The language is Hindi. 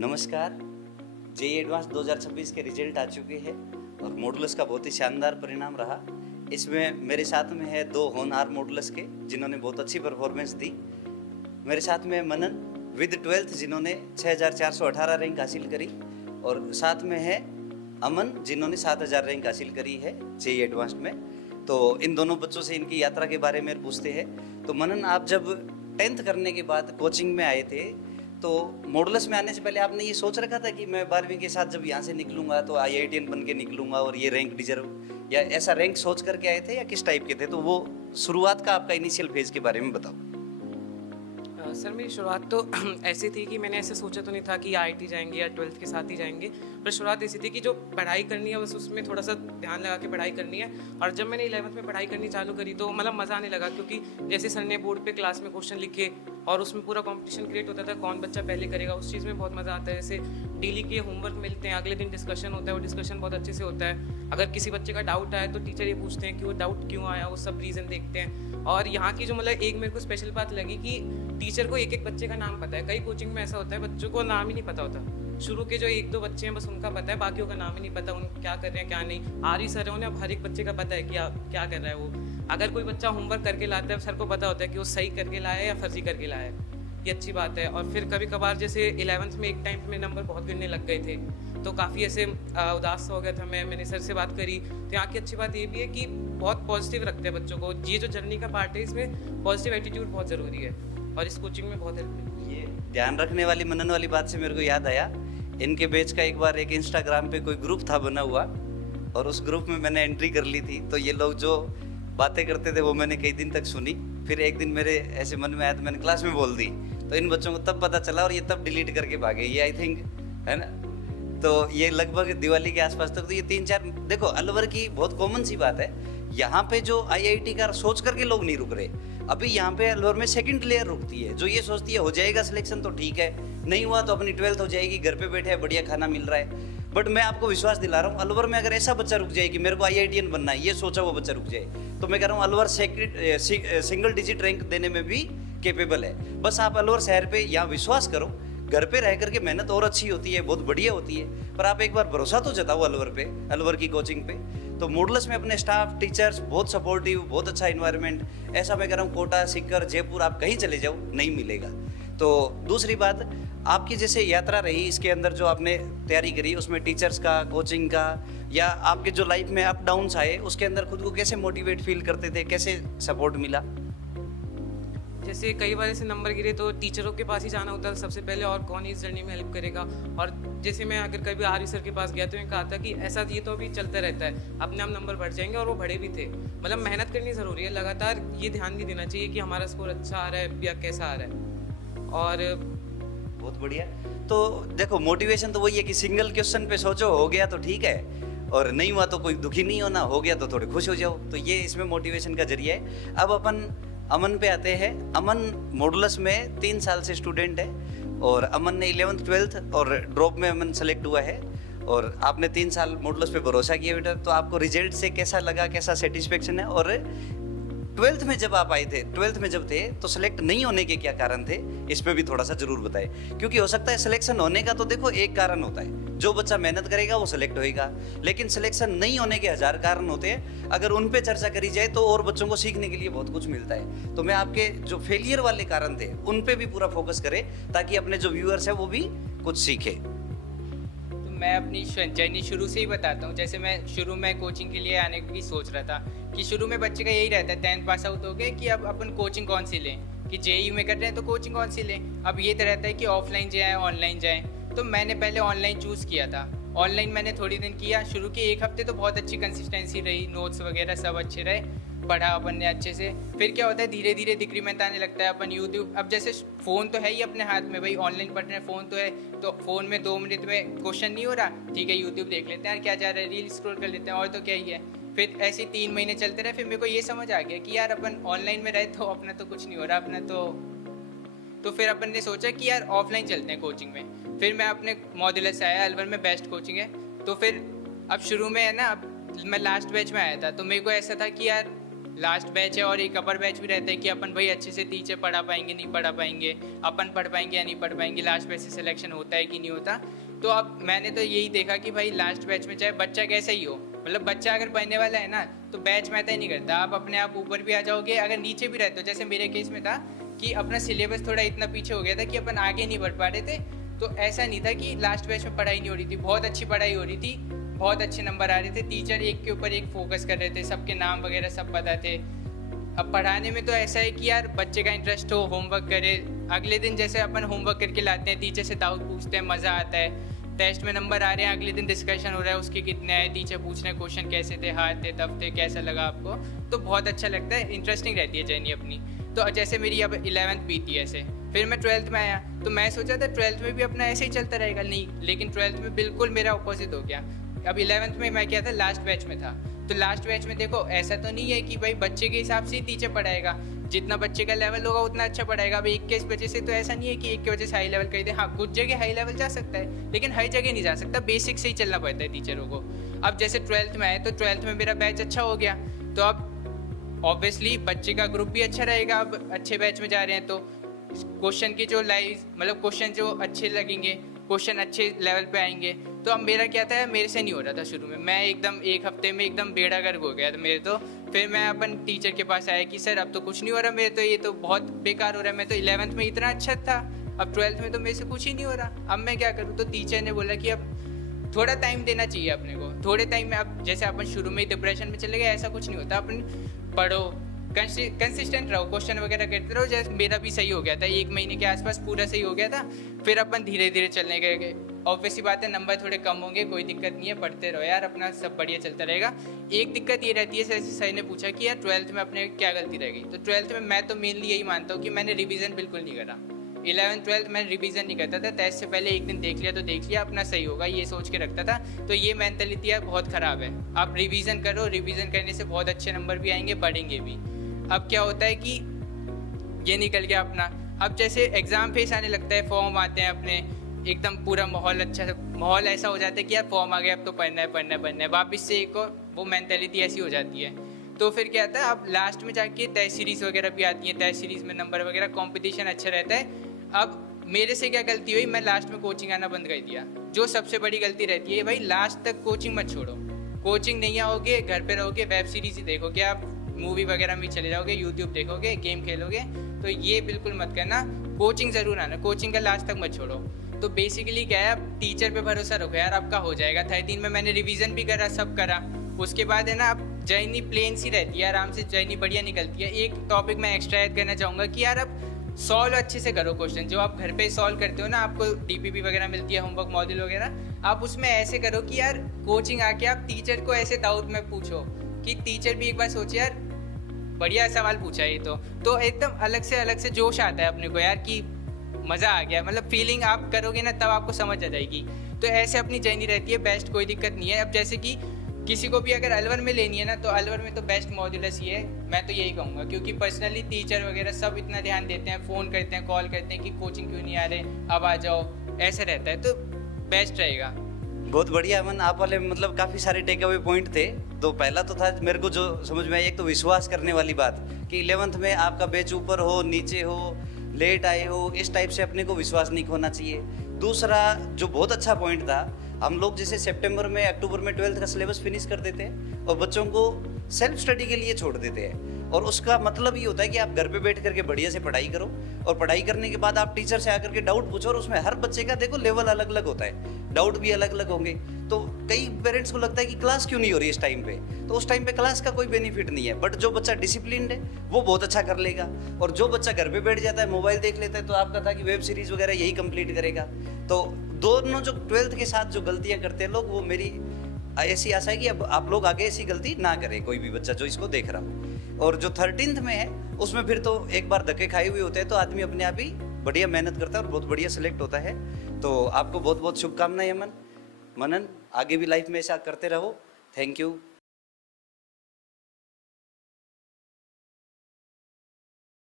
नमस्कार। जेईई एडवांस 2026 के रिजल्ट आ चुके हैं और मॉडुलस का बहुत ही शानदार परिणाम रहा। इसमें मेरे साथ में है 2 होनहार मॉडुलस के जिन्होंने बहुत अच्छी परफॉर्मेंस दी। मेरे साथ में मनन विद 12th जिन्होंने 6418 रैंक हासिल करी और साथ में है अमन जिन्होंने 7000 रैंक हासिल करी है जेईई एडवांस में। तो इन दोनों बच्चों से इनकी यात्रा के बारे में पूछते हैं। तो मनन, आप जब 10th करने के बाद कोचिंग में आए थे तो मॉडुलस में आने से पहले आपने ये सोच रखा था कि मैं 12वीं के साथ जब यहाँ से निकलूंगा तो आईआईटीएन बन के निकलूंगा और ये रैंक डिजर्व, या ऐसा रैंक सोच करके आए थे या किस टाइप के थे? तो वो शुरुआत का आपका इनिशियल फेज के बारे में बताओ। सर मेरी शुरुआत तो ऐसी थी कि मैंने ऐसे सोचा तो नहीं था कि आईआईटी जाएंगे या 12th के साथ ही जाएंगे, पर शुरुआत ऐसी थी कि जो पढ़ाई करनी है बस उसमें थोड़ा सा ध्यान लगा के पढ़ाई करनी है। और जब मैंने 11th में पढ़ाई करनी चालू करी तो मतलब मज़ा आने लगा, क्योंकि जैसे सर ने बोर्ड पे क्लास में क्वेश्चन लिखे और उसमें पूरा कंपटीशन क्रिएट होता था, कौन बच्चा पहले करेगा, उस चीज़ में बहुत मज़ा आता है। जैसे डेली के होमवर्क मिलते हैं, अगले दिन डिस्कशन होता है, वो डिस्कशन बहुत अच्छे से होता है। अगर किसी बच्चे का डाउट आए तो टीचर ये पूछते हैं कि वो डाउट क्यों आया, वो सब रीज़न देखते हैं। और यहाँ की जो मतलब एक मेरे को स्पेशल बात लगी कि टीचर को एक एक बच्चे का नाम पता है। कई कोचिंग में ऐसा होता है बच्चों को नाम ही नहीं पता होता, शुरू के जो 1-2 बच्चे हैं बस उनका पता है, बाकियों का नाम ही नहीं पता, उन क्या कर रहे हैं क्या नहीं। आर ही सर है, उन्हें अब हर एक बच्चे का पता है कि क्या कर रहा है वो। अगर कोई बच्चा होमवर्क करके लाता है सर को पता होता है कि वो सही करके लाया है या फर्जी करके लाया है, ये अच्छी बात है। और फिर कभी कभार जैसे 11th में एक टाइम पे मेरे नंबर बहुत गिरने लग गए थे तो काफ़ी ऐसे उदास हो गया था मैंने सर से बात करी। तो यहाँ की अच्छी बात ये भी है कि बहुत पॉजिटिव रखते हैं बच्चों को। ये जो जर्नी का पार्ट है इसमें पॉजिटिव एटीट्यूड बहुत ज़रूरी है और इस कोचिंग में बहुत हेल्प मिली। ये ध्यान रखने वाली मनन वाली बात से मेरे को याद आया, इनके बैच का एक बार एक इंस्टाग्राम पे कोई ग्रुप था बना हुआ और उस ग्रुप में मैंने एंट्री कर ली थी। तो ये लोग जो बातें करते थे वो मैंने कई दिन तक सुनी। फिर एक दिन मेरे ऐसे मन में आया तो मैंने क्लास में बोल दी, तो इन बच्चों को तब पता चला और ये तब डिलीट करके भागे। ये आई थिंक है ना। तो ये लगभग दिवाली के आसपास तक तो ये 3-4, देखो अलवर की बहुत कॉमन सी बात है, यहाँ पे जो आईआईटी का सोच करके लोग नहीं रुक रहे। अभी यहाँ पे अलवर में सेकंड लेयर रुकती है जो ये सोचती है हो जाएगा सिलेक्शन तो ठीक है, नहीं हुआ तो अपनी 12th हो जाएगी, घर पे बैठे है, बढ़िया खाना मिल रहा है। बट मैं आपको विश्वास दिला रहा हूँ, अलवर में अगर ऐसा बच्चा रुक जाए कि मेरे को आईआईटीएन बनना है, ये सोचा वो बच्चा रुक जाए, तो मैं कह रहा हूँ अलवर सिंगल डिजिट रैंक देने में भी कैपेबल है। बस आप अलवर शहर पे यहाँ विश्वास करो, घर पे रह करके मेहनत और अच्छी होती है, बहुत बढ़िया होती है, पर आप एक बार भरोसा तो जताओ अलवर पे, अलवर की कोचिंग पे। तो मॉडुलस में अपने स्टाफ टीचर्स बहुत सपोर्टिव, बहुत अच्छा इन्वायरमेंट, ऐसा मैं कह रहा हूँ कोटा सीकर जयपुर आप कहीं चले जाओ नहीं मिलेगा। तो दूसरी बात, आपकी जैसे यात्रा रही इसके अंदर जो आपने तैयारी करी उसमें टीचर्स का, कोचिंग का, या आपके जो लाइफ में अप डाउन्स आए उसके अंदर खुद को कैसे मोटिवेट फील करते थे, कैसे सपोर्ट मिला? जैसे कई बार ऐसे नंबर गिरे तो टीचरों के पास ही जाना होता था सबसे पहले, और कौन इस जर्नी में हेल्प करेगा। और जैसे मैं अगर कभी आर्य सर के पास गया तो मैं कहा था कि ऐसा ये तो अभी चलता रहता है, अपने आप नंबर बढ़ जाएंगे, और वो बढ़े भी थे। मतलब मेहनत करनी ज़रूरी है, लगातार ये ध्यान नहीं देना चाहिए कि हमारा स्कोर अच्छा आ रहा है या कैसा आ रहा है। और बहुत बढ़िया। तो देखो मोटिवेशन तो वही है कि सिंगल क्वेश्चन पे सोचो, हो गया तो ठीक है, और नहीं हुआ तो कोई दुखी नहीं होना, हो गया तो थोड़े खुश हो जाओ। तो ये इसमें मोटिवेशन का जरिया है। अब अपन अमन पे आते हैं। अमन मॉडुलस में 3 साल से स्टूडेंट है और अमन ने 11th 12th और ड्रॉप में अमन सेलेक्ट हुआ है, और आपने 3 साल मॉडुलस पे भरोसा किया बेटा। तो आपको रिजल्ट से कैसा लगा, कैसा सेटिस्फेक्शन है? और 12th में जब आप आए थे, 12th में जब थे तो सेलेक्ट नहीं होने के क्या कारण थे, इस पे भी थोड़ा सा जरूर बताएं। क्योंकि हो सकता है सिलेक्शन होने का तो देखो एक कारण होता है, जो बच्चा मेहनत करेगा वो सिलेक्ट होएगा, लेकिन सिलेक्शन नहीं होने के 1000 कारण होते हैं। अगर उन पे चर्चा करी जाए तो और बच्चों को सीखने के लिए बहुत कुछ मिलता है। तो मैं आपके जो फेलियर वाले कारण थे उन पे भी पूरा फोकस करें ताकि अपने जो व्यूअर्स है वो भी कुछ सीखे। मैं अपनी जर्नी शुरू से ही बताता हूँ। जैसे मैं शुरू में कोचिंग के लिए आने की सोच रहा था कि शुरू में बच्चे का यही रहता है, 10th पास आउट हो गए कि अब अपन कोचिंग कौन सी लें, कि जेईई में कर रहे हैं तो कोचिंग कौन सी लें। अब ये तो रहता है कि ऑफलाइन जाएँ ऑनलाइन जाएँ, तो मैंने पहले ऑनलाइन चूज़ किया था। ऑनलाइन मैंने थोड़ी दिन किया, शुरू के 1 हफ्ते तो बहुत अच्छी कंसिस्टेंसी रही, नोट्स वगैरह सब अच्छे रहे, पढ़ा अपन ने अच्छे से। फिर क्या होता है धीरे धीरे डिक्रीमेंट आने लगता है। अपन यूट्यूब, अब जैसे फ़ोन तो है ही अपने हाथ में, भाई ऑनलाइन पढ़ रहे हैं, फ़ोन तो है, तो फ़ोन में 2 मिनट में क्वेश्चन नहीं हो रहा, ठीक है यूट्यूब देख लेते हैं यार क्या जा रहा है, रील स्क्रॉल कर लेते हैं, और तो क्या ही है। फिर ऐसे 3 महीने चलते रहे। फिर मेरे को ये समझ आ गया कि यार अपन ऑनलाइन में रहे तो अपना तो कुछ नहीं हो रहा अपना तो फिर अपन ने सोचा कि यार ऑफलाइन चलते हैं कोचिंग में। फिर मैं अपने मॉड्यूलर आया, अलवर में बेस्ट कोचिंग है। तो फिर अब शुरू में है ना, अब मैं लास्ट बैच में आया था तो मेरे को ऐसा था कि यार लास्ट बैच है और एक अपर बैच भी रहता है कि अपन भाई अच्छे से टीचर पढ़ा पाएंगे नहीं पढ़ा पाएंगे, अपन पढ़ पाएंगे या नहीं पढ़ पाएंगे, लास्ट बैच से सिलेक्शन होता है कि नहीं होता। तो अब मैंने तो यही देखा कि भाई लास्ट बैच में चाहे बच्चा कैसा ही हो, मतलब बच्चा अगर पढ़ने वाला है ना तो बैच मैटर नहीं करता, आप अपने आप ऊपर भी आ जाओगे। अगर नीचे भी रहते हो, जैसे मेरे केस में था कि अपना सिलेबस थोड़ा इतना पीछे हो गया था कि अपन आगे नहीं बढ़ पा रहे थे, तो ऐसा नहीं था कि लास्ट बैच में पढ़ाई नहीं हो रही थी, बहुत अच्छी पढ़ाई हो रही थी, बहुत अच्छे नंबर आ रहे थे, टीचर एक के ऊपर एक फोकस कर रहे थे, सबके नाम वगैरह सब पता थे। अब पढ़ाने में तो ऐसा है कि यार बच्चे का इंटरेस्ट हो, होमवर्क करे, अगले दिन जैसे अपन होमवर्क करके लाते हैं, टीचर से डाउट पूछते हैं, मज़ा आता है। टेस्ट में नंबर आ रहे हैं, अगले दिन डिस्कशन हो रहा है उसके कितने आए, टीचर पूछ रहे हैं क्वेश्चन कैसे थे, हार्ड थे, टफ थे, कैसा लगा आपको, तो बहुत अच्छा लगता है, इंटरेस्टिंग रहती है जर्नी अपनी। तो जैसे मेरी अब 11th बीती ऐसे, फिर मैं 12th में आया, तो मैं सोचा था 12th में भी अपना ऐसे ही चलता रहेगा, नहीं, लेकिन 12th में बिल्कुल मेरा अपोजिट हो गया। अब 11th में मैं क्या था, लास्ट बैच में था, तो लास्ट बैच में देखो ऐसा तो नहीं है कि भाई बच्चे के हिसाब से ही टीचर पढ़ाएगा, जितना बच्चे का लेवल होगा उतना अच्छा पढ़ाएगा। अब एक के वजह से तो ऐसा नहीं है कि एक की वजह से हाई लेवल कर दे, हाँ कुछ जगह हाई लेवल जा सकता है, लेकिन हर जगह नहीं जा सकता, बेसिक से ही चलना पड़ता है टीचरों को। अब जैसे 12th में आए तो 12th में मेरा बैच अच्छा हो गया, तो अब ऑब्वियसली बच्चे का ग्रुप भी अच्छा रहेगा, अब अच्छे बैच में जा रहे हैं तो क्वेश्चन की जो लाइव मतलब क्वेश्चन जो अच्छे लगेंगे, क्वेश्चन अच्छे लेवल पे आएंगे। तो अब मेरा क्या था, मेरे से नहीं हो रहा था शुरू में, मैं एकदम एक हफ्ते में एकदम बेड़ा गर्क हो गया था मेरे तो। फिर मैं अपन टीचर के पास आया कि सर अब तो कुछ नहीं हो रहा मेरे तो, ये तो बहुत बेकार हो रहा है, मैं तो 11th में इतना अच्छा था, अब 12th में तो मेरे से कुछ ही नहीं हो रहा, अब मैं क्या करूँ। तो टीचर ने बोला कि अब थोड़ा टाइम देना चाहिए अपने को, थोड़े टाइम में। अब जैसे अपन शुरू में ही डिप्रेशन में चले गए, ऐसा कुछ नहीं होता, अपन पढ़ो, कंसिस्टेंट रहो, क्वेश्चन वगैरह करते रहो। जैसे मेरा भी सही हो गया था, 1 महीने के आसपास पूरा सही हो गया था। फिर अपन धीरे धीरे चलने गए, ऑब्वियसली बात है नंबर थोड़े कम होंगे, कोई दिक्कत नहीं है, पढ़ते रहो यार, अपना सब बढ़िया चलता रहेगा। एक दिक्कत ये रहती है, जैसे सर ने पूछा कि यार 12th में अपने क्या गलती रह गई, तो 12th में मैं तो मेनली यही मानता हूँ कि मैंने रिवीजन बिल्कुल नहीं करा। 11th 12th मैं रिवीजन नहीं करता था, टेस्ट से पहले एक दिन देख लिया तो देख लिया, अपना सही होगा ये सोच के रखता था। तो ये मेंटालिटी यार बहुत ख़राब है। आप रिवीजन करो, रिवीजन करने से बहुत अच्छे नंबर भी आएंगे, बढ़ेंगे भी। अब क्या होता है कि ये निकल गया अपना, अब जैसे एग्ज़ाम फेस आने लगता है, फॉर्म आते हैं अपने, एकदम पूरा माहौल अच्छा, माहौल ऐसा हो जाता है कि यार फॉर्म आ गया, अब तो पढ़ना है पढ़ना है पढ़ना है, वापस से एक और वो मेंटालिटी ऐसी हो जाती है। तो फिर क्या आता है, अब लास्ट में जाके टेस्ट सीरीज़ वगैरह भी आती है, टेस्ट सीरीज़ में नंबर वगैरह कंपटीशन अच्छा रहता है। अब मेरे से क्या गलती हुई, मैं लास्ट में कोचिंग आना बंद कर दिया। जो सबसे बड़ी गलती रहती है भाई, लास्ट तक कोचिंग मत छोड़ो, कोचिंग नहीं आओगे, घर पे रहोगे, वेब सीरीज़ ही देखोगे, आप मूवी वगैरह में चले जाओगे, यूट्यूब देखोगे, गेम खेलोगे, तो ये बिल्कुल मत करना। कोचिंग ज़रूर आना, कोचिंग का लास्ट तक मत छोड़ो। तो बेसिकली क्या है, आप टीचर पे भरोसा रखो यार, आपका हो जाएगा। 13 में मैंने रिवीजन भी करा, सब करा, उसके बाद है ना आप जर्नी प्लेन सी रहती है, आराम से जर्नी बढ़िया निकलती है। एक टॉपिक मैं एक्स्ट्रा ऐड करना चाहूँगा कि यार आप सॉल्व अच्छे से करो क्वेश्चन, जो आप घर पे सॉल्व करते हो ना, आपको DPP वगैरह मिलती है, होमवर्क मॉड्यूल वगैरह, आप उसमें ऐसे करो कि यार कोचिंग आके आप टीचर को ऐसे डाउट में पूछो कि टीचर भी एक बार सोचे यार बढ़िया सवाल पूछा है ये तो एकदम अलग से जोश आता है अपने को यार कि मज़ा आ गया, मतलब फीलिंग आप करोगे ना तब आपको समझ आ जाएगी। तो ऐसे अपनी जर्नी रहती है, बेस्ट कोई दिक्कत नहीं है। अब जैसे कि किसी को भी अगर अलवर में लेनी है ना, तो अलवर में तो बेस्ट मॉड्यूलस ये है, मैं तो यही कहूँगा, क्योंकि पर्सनली टीचर वगैरह सब इतना ध्यान देते हैं, फ़ोन करते हैं, कॉल करते हैं कि कोचिंग क्यों नहीं आ रहे, अब आ जाओ, ऐसे रहता है, तो बेस्ट रहेगा। बहुत बढ़िया अमन, आप वाले मतलब काफ़ी सारे टेक अवे पॉइंट थे। तो पहला तो था मेरे को जो समझ में आई, एक तो विश्वास करने वाली बात कि 11th में आपका बैच ऊपर हो नीचे हो, लेट आए हो, इस टाइप से अपने को विश्वास नहीं खोना चाहिए। दूसरा जो बहुत अच्छा पॉइंट था, हम लोग जैसे सितंबर में अक्टूबर में 12th का सिलेबस फिनिश कर देते हैं और बच्चों को सेल्फ स्टडी के लिए छोड़ देते हैं। और उसका मतलब ये होता है कि आप घर पे बैठ करके बढ़िया से पढ़ाई करो, और पढ़ाई करने के बाद आप टीचर से आकर के डाउट पूछो। और उसमें हर बच्चे का देखो लेवल अलग अलग होता है, डाउट भी अलग अलग होंगे। तो कई पेरेंट्स को लगता है कि क्लास क्यों नहीं हो रही इस टाइम पे, तो उस टाइम पे क्लास का कोई बेनिफिट नहीं है। बट जो बच्चा डिसिप्लिन्ड है वो बहुत अच्छा कर लेगा, और जो बच्चा घर पे बैठ जाता है, मोबाइल देख लेता है, तो आपका था कि वेब सीरीज़ वगैरह यही कंप्लीट करेगा। तो दोनों जो 12th के साथ जो गलतियाँ करते हैं लोग, वो मेरी ऐसी आशा है कि अब आप लोग आगे ऐसी गलती ना करें, कोई भी बच्चा जो इसको देख रहा हो। और जो 13th में है उसमें फिर तो एक बार धक्के खाए हुए होते हैं, तो आदमी अपने आप ही बढ़िया मेहनत करता है और बहुत बढ़िया सिलेक्ट होता है। तो आपको बहुत बहुत शुभकामनाएं अमन, मनन, आगे भी लाइफ में ऐसा करते रहो। Thank you.